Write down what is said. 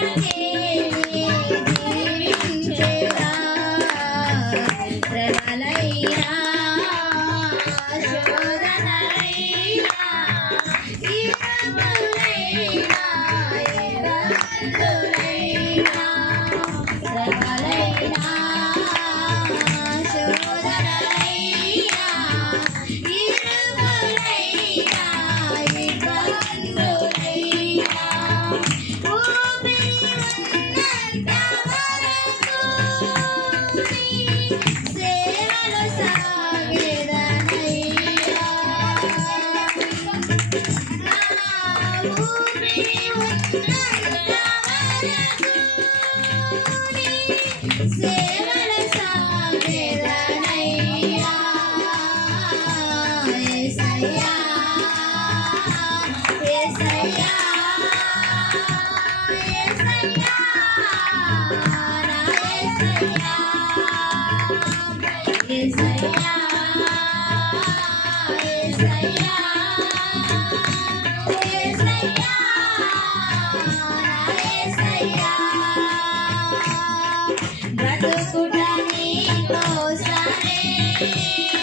birthday. Yeah. Okay.